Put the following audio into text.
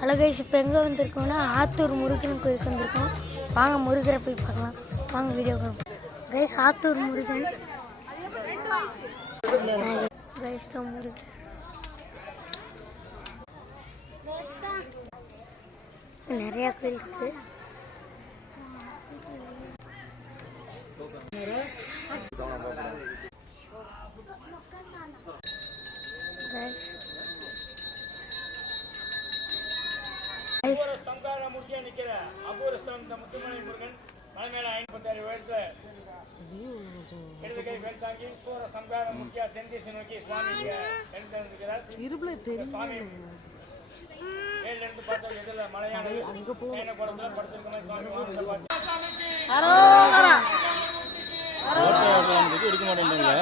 Hello guys, இப்போ எங்கே வந்திருக்கோம்னா ஆத்தூர் முருகன் கோயிலுக்கு வந்திருக்கோம். வாங்க முருகரை போய் பார்க்கலாம். வாங்க வீடியோ பார்ப்போம். கைஸ், ஆத்தூர் முருகன் கைஸ் தான் முருகன். நிறையா கோயில் இருக்கு. எடுக்க மாட்டேங்க.